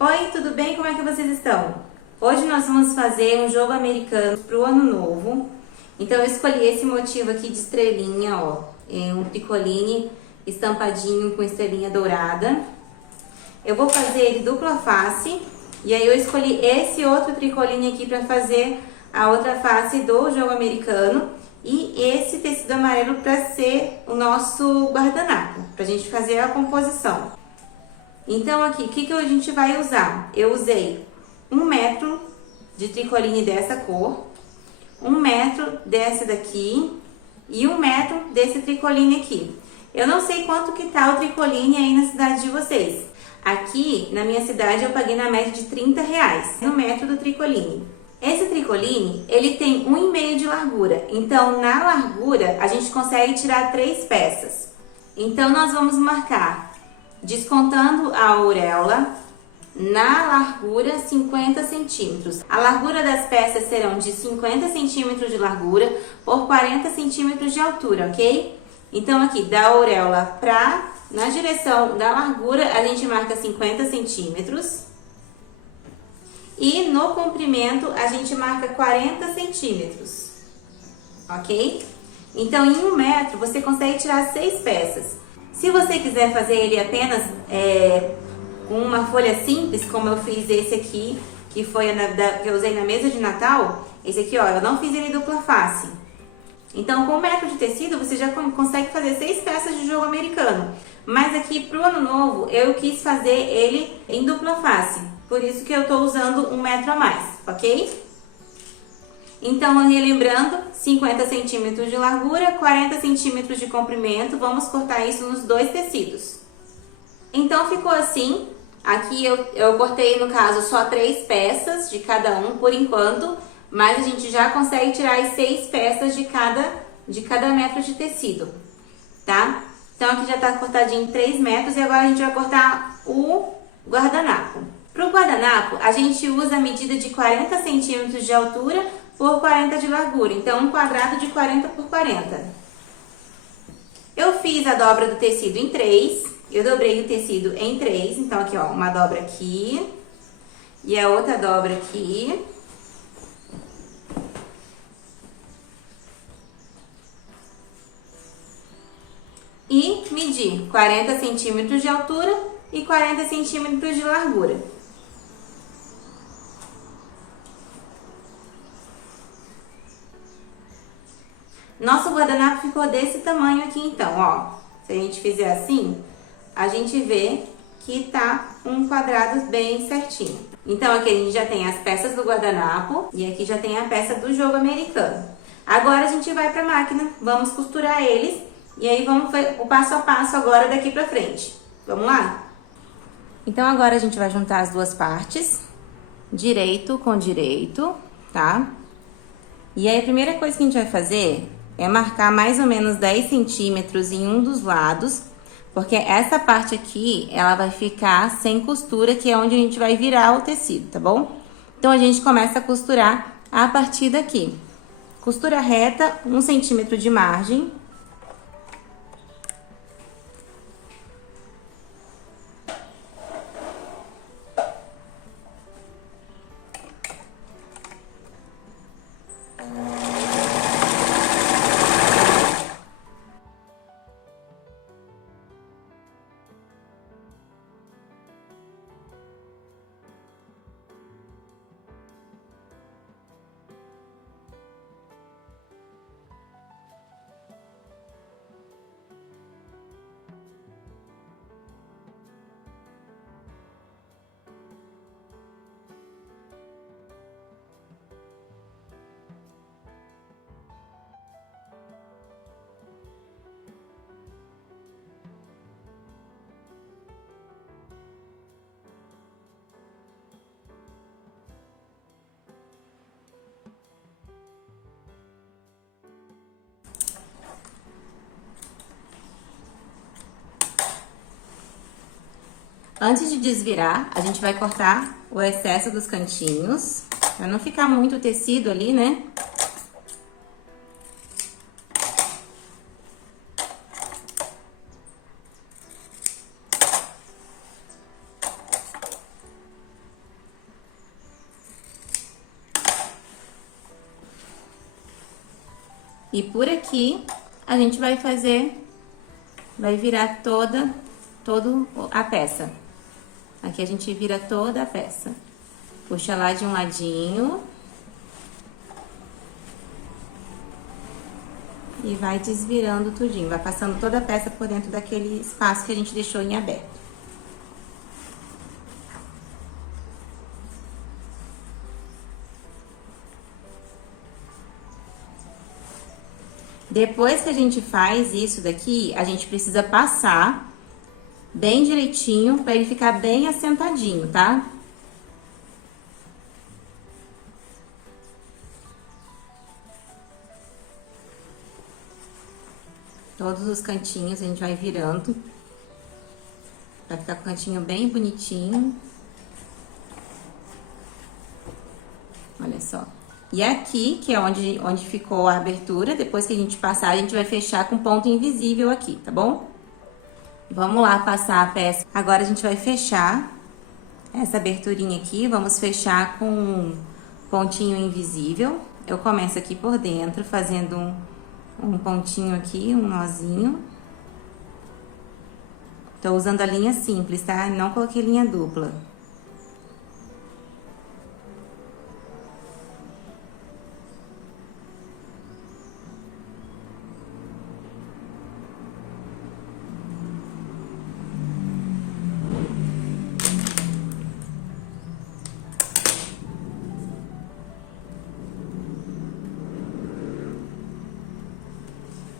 Oi, tudo bem? Como é que vocês estão? Hoje nós vamos fazer um jogo americano para o ano novo. Então eu escolhi esse motivo aqui de estrelinha, ó. É um tricoline estampadinho com estrelinha dourada. Eu vou fazer ele dupla face. E aí eu escolhi esse outro tricoline aqui para fazer a outra face do jogo americano. E esse tecido amarelo para ser o nosso guardanapo, para a gente fazer a composição. Então aqui, o que a gente vai usar? Eu usei 1 metro de tricoline dessa cor, 1 metro dessa daqui e 1 metro desse tricoline aqui. Eu não sei quanto que tá o tricoline aí na cidade de vocês. Aqui, na minha cidade, eu paguei na média de R$30 no metro do tricoline. Esse tricoline, ele tem 1,5 de largura. Então, na largura, a gente consegue tirar 3 peças. Então, nós vamos marcar, descontando a auréola, na largura 50 centímetros. A largura das peças serão de 50 centímetros de largura por 40 centímetros de altura, ok? Então, aqui, da auréola na direção da largura, a gente marca 50 centímetros. E no comprimento, a gente marca 40 centímetros, ok? Então, em 1 metro, você consegue tirar 6 peças. Se você quiser fazer ele apenas com uma folha simples, como eu fiz esse aqui, que foi que eu usei na mesa de Natal, esse aqui, ó, eu não fiz ele dupla face. Então, com 1 metro de tecido, você já consegue fazer 6 peças de jogo americano. Mas aqui, pro ano novo, eu quis fazer ele em dupla face. Por isso que eu tô usando 1 metro a mais, ok? Então, relembrando, 50 centímetros de largura, 40 centímetros de comprimento. Vamos cortar isso nos 2 tecidos. Então, ficou assim. Aqui eu cortei, no caso, só 3 peças de cada um, por enquanto. Mas a gente já consegue tirar as 6 peças de cada metro de tecido, tá? Então, aqui já tá cortadinho em 3 metros e agora a gente vai cortar o guardanapo. Pro guardanapo, a gente usa a medida de 40 centímetros de altura por 40 de largura. Então, um quadrado de 40 por 40. Eu fiz a dobra do tecido em 3. Eu dobrei o tecido em 3. Então, aqui, ó, uma dobra aqui e a outra dobra aqui. E medir 40 centímetros de altura e 40 centímetros de largura. Nosso guardanapo ficou desse tamanho aqui, então, ó. Se a gente fizer assim, a gente vê que tá um quadrado bem certinho. Então, aqui a gente já tem as peças do guardanapo e aqui já tem a peça do jogo americano. Agora, a gente vai pra máquina, vamos costurar eles e aí vamos ver o passo a passo agora daqui pra frente. Vamos lá? Então, agora a gente vai juntar as duas partes, direito com direito, tá? E aí, a primeira coisa que a gente vai fazer é marcar mais ou menos 10 centímetros em um dos lados, porque essa parte aqui, ela vai ficar sem costura, que é onde a gente vai virar o tecido, tá bom? Então, a gente começa a costurar a partir daqui. Costura reta, 1 centímetro de margem. Antes de desvirar, a gente vai cortar o excesso dos cantinhos, pra não ficar muito tecido ali, né? E por aqui, a gente vai virar toda a peça. Aqui a gente vira toda a peça. Puxa lá de um ladinho. E vai desvirando tudinho, vai passando toda a peça por dentro daquele espaço que a gente deixou em aberto. Depois que a gente faz isso daqui, a gente precisa passar bem direitinho para ele ficar bem assentadinho, tá? Todos os cantinhos a gente vai virando pra ficar com o cantinho bem bonitinho. Olha só. E aqui, que é onde ficou a abertura, depois que a gente passar, a gente vai fechar com ponto invisível aqui, tá bom? Vamos lá passar a peça. Agora a gente vai fechar essa aberturinha aqui, vamos fechar com um pontinho invisível. Eu começo aqui por dentro, fazendo um pontinho aqui, um nozinho. Tô usando a linha simples, tá? Não coloquei linha dupla.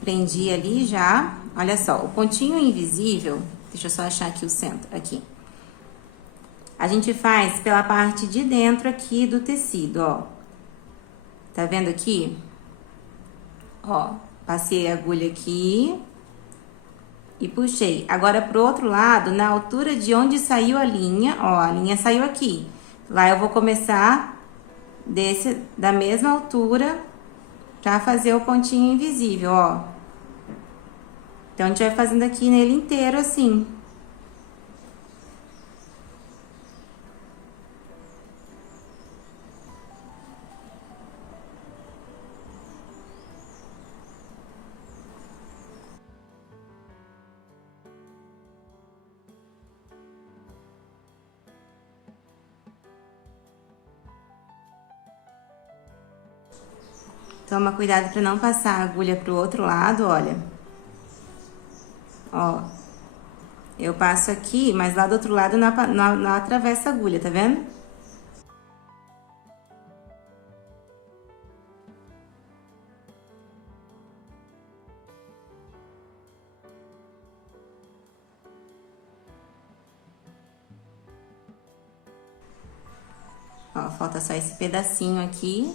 Prendi ali já, olha só, o pontinho invisível, deixa eu só achar aqui o centro, aqui. A gente faz pela parte de dentro aqui do tecido, ó. Tá vendo aqui? Ó, passei a agulha aqui e puxei. Agora, pro outro lado, na altura de onde saiu a linha, ó, a linha saiu aqui. Lá eu vou começar da mesma altura pra fazer o pontinho invisível, ó. Então, a gente vai fazendo aqui nele inteiro, assim. Toma cuidado pra não passar a agulha pro outro lado, olha. Ó, eu passo aqui, mas lá do outro lado não atravessa a agulha, tá vendo? Ó, falta só esse pedacinho aqui.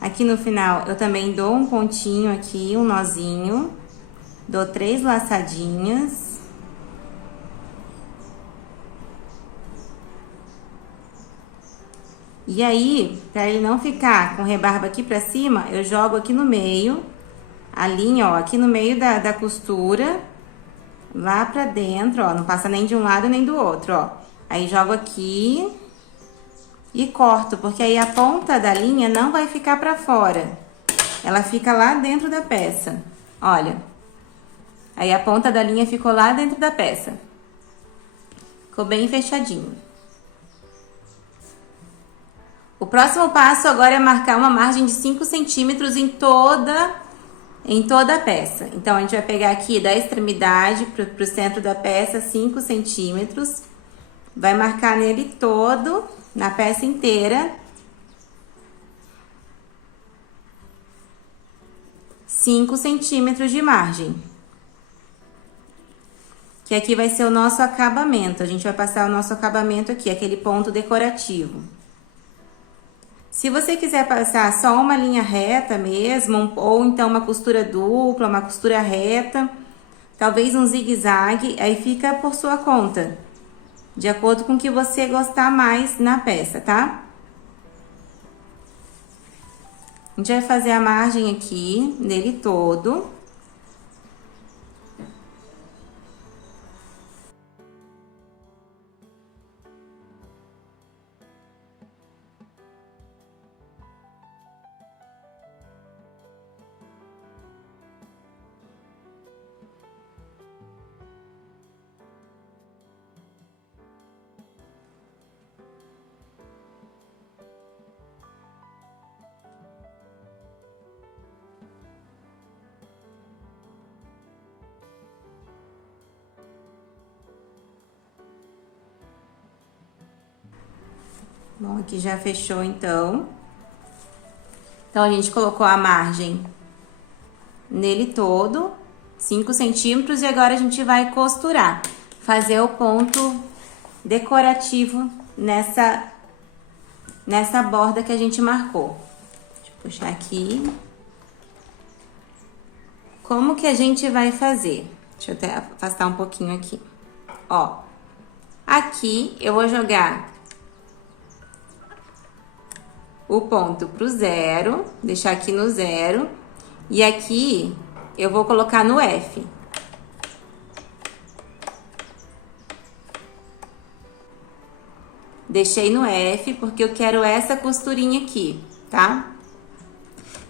Aqui no final, eu também dou um pontinho aqui, um nozinho. Dou 3 laçadinhas. E aí, pra ele não ficar com rebarba aqui pra cima, eu jogo aqui no meio, a linha, ó, aqui no meio da costura, lá pra dentro, ó, não passa nem de um lado nem do outro, ó. Aí, jogo aqui e corto, porque aí a ponta da linha não vai ficar pra fora. Ela fica lá dentro da peça, olha. Aí, a ponta da linha ficou lá dentro da peça. Ficou bem fechadinho. O próximo passo agora é marcar uma margem de 5 centímetros em toda a peça. Então, a gente vai pegar aqui da extremidade pro centro da peça 5 centímetros. Vai marcar nele todo, na peça inteira. 5 centímetros de margem. Que aqui vai ser o nosso acabamento. A gente vai passar o nosso acabamento aqui, aquele ponto decorativo. Se você quiser passar só uma linha reta mesmo, ou então uma costura dupla, uma costura reta, talvez um zigue-zague, aí fica por sua conta, de acordo com o que você gostar mais na peça, tá? A gente vai fazer a margem aqui, nele todo. Bom, aqui já fechou, então. Então, a gente colocou a margem nele todo, 5 centímetros, e agora a gente vai costurar. Fazer o ponto decorativo nessa borda que a gente marcou. Deixa eu puxar aqui. Como que a gente vai fazer? Deixa eu até afastar um pouquinho aqui. Ó, aqui eu vou jogar o ponto pro zero, deixar aqui no zero, e aqui eu vou colocar no F. Deixei no F porque eu quero essa costurinha aqui, tá?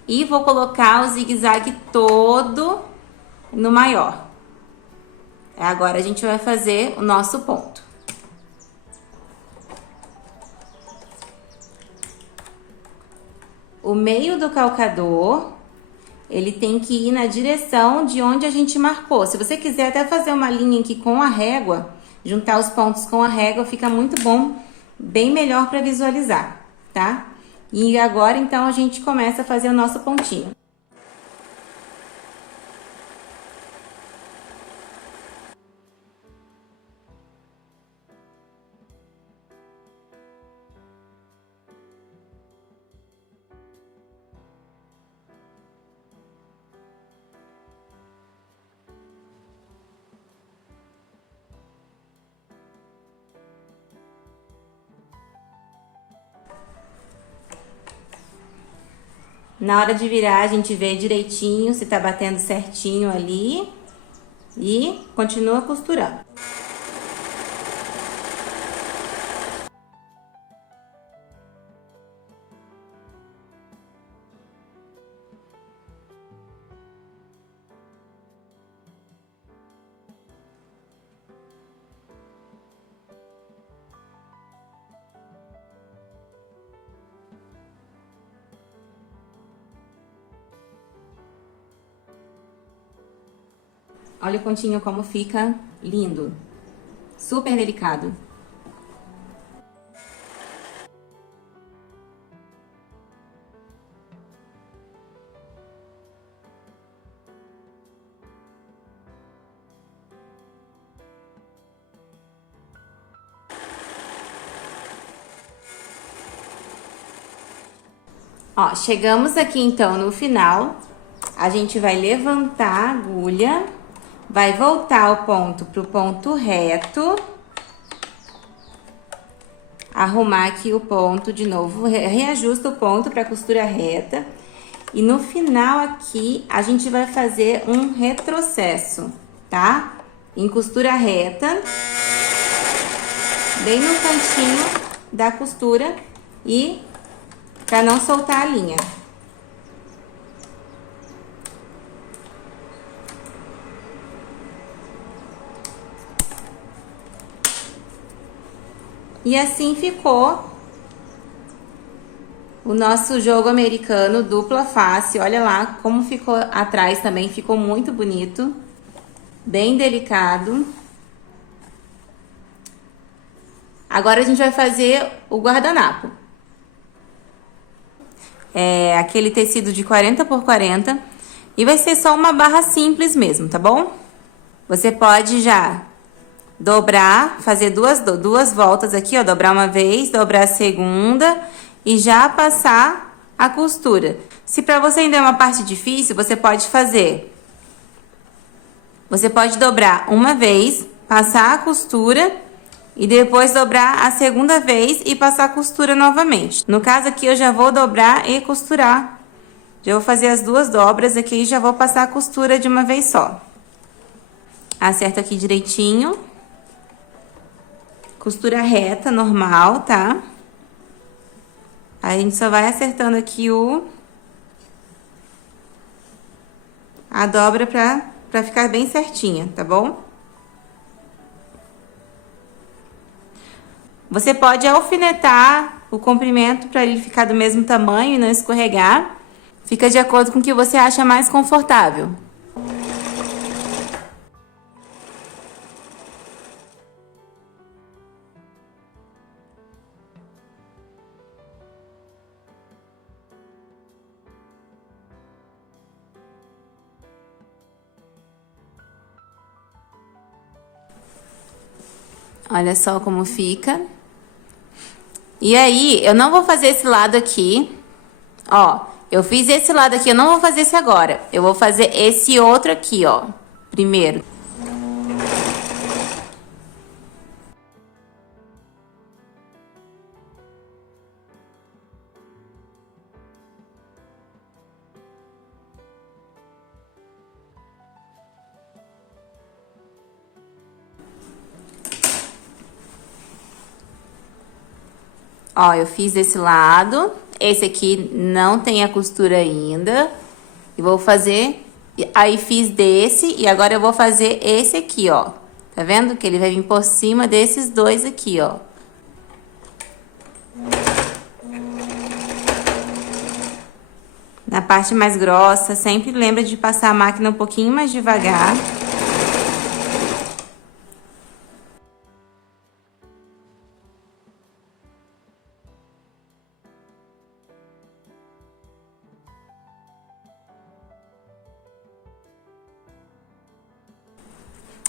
E vou colocar o zigue-zague todo no maior. Agora a gente vai fazer o nosso ponto. O meio do calcador, ele tem que ir na direção de onde a gente marcou. Se você quiser até fazer uma linha aqui com a régua, juntar os pontos com a régua, fica muito bom, bem melhor para visualizar, tá? E agora, então, a gente começa a fazer o nosso pontinho. Na hora de virar, a gente vê direitinho se tá batendo certinho ali e continua costurando. Olha o pontinho como fica lindo, super delicado. Ó, chegamos aqui então no final, a gente vai levantar a agulha, vai voltar o ponto pro ponto reto, arrumar aqui o ponto de novo, reajusta o ponto pra costura reta. E no final aqui, a gente vai fazer um retrocesso, tá? Em costura reta, bem no cantinho da costura e pra não soltar a linha. E assim ficou o nosso jogo americano dupla face. Olha lá como ficou atrás também, ficou muito bonito, bem delicado. Agora a gente vai fazer o guardanapo. É aquele tecido de 40 por 40 e vai ser só uma barra simples mesmo, tá bom? Você pode já dobrar, fazer duas voltas aqui, ó, dobrar uma vez, dobrar a segunda e já passar a costura. Se pra você ainda é uma parte difícil, você pode dobrar uma vez, passar a costura e depois dobrar a segunda vez e passar a costura novamente. No caso aqui, eu já vou dobrar e costurar. Já vou fazer as duas dobras aqui e já vou passar a costura de uma vez só. Acerto aqui direitinho. Costura reta, normal, tá? Aí a gente só vai acertando aqui a dobra pra ficar bem certinha, tá bom? Você pode alfinetar o comprimento para ele ficar do mesmo tamanho e não escorregar. Fica de acordo com o que você acha mais confortável. Olha só como fica. E aí, eu não vou fazer esse lado aqui. Ó, eu fiz esse lado aqui, eu não vou fazer esse agora. Eu vou fazer esse outro aqui, ó, primeiro. Ó, eu fiz desse lado. Esse aqui não tem a costura ainda. E vou fazer... Aí fiz desse e agora eu vou fazer esse aqui, ó. Tá vendo? Que ele vai vir por cima desses dois aqui, ó. Na parte mais grossa, sempre lembra de passar a máquina um pouquinho mais devagar.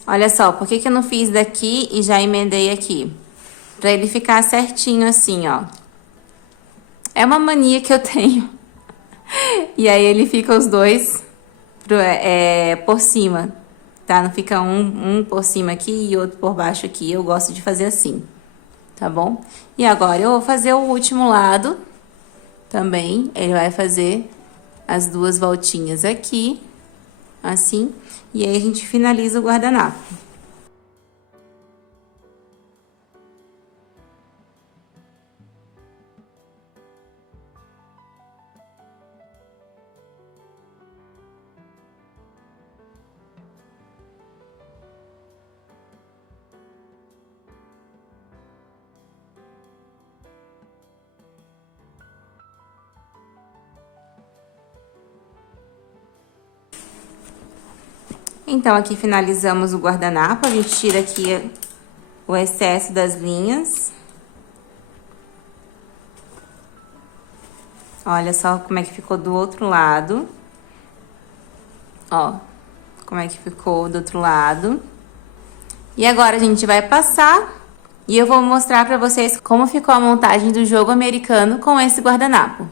Olha só, por que que eu não fiz daqui e já emendei aqui? Pra ele ficar certinho assim, ó. É uma mania que eu tenho. E aí ele fica os dois por cima, tá? Não fica um por cima aqui e outro por baixo aqui. Eu gosto de fazer assim, tá bom? E agora eu vou fazer o último lado também. Ele vai fazer as duas voltinhas aqui, assim. E aí a gente finaliza o guardanapo. Então, aqui finalizamos o guardanapo. A gente tira aqui o excesso das linhas. Olha só como é que ficou do outro lado. Ó, como é que ficou do outro lado. E agora a gente vai passar e eu vou mostrar pra vocês como ficou a montagem do jogo americano com esse guardanapo.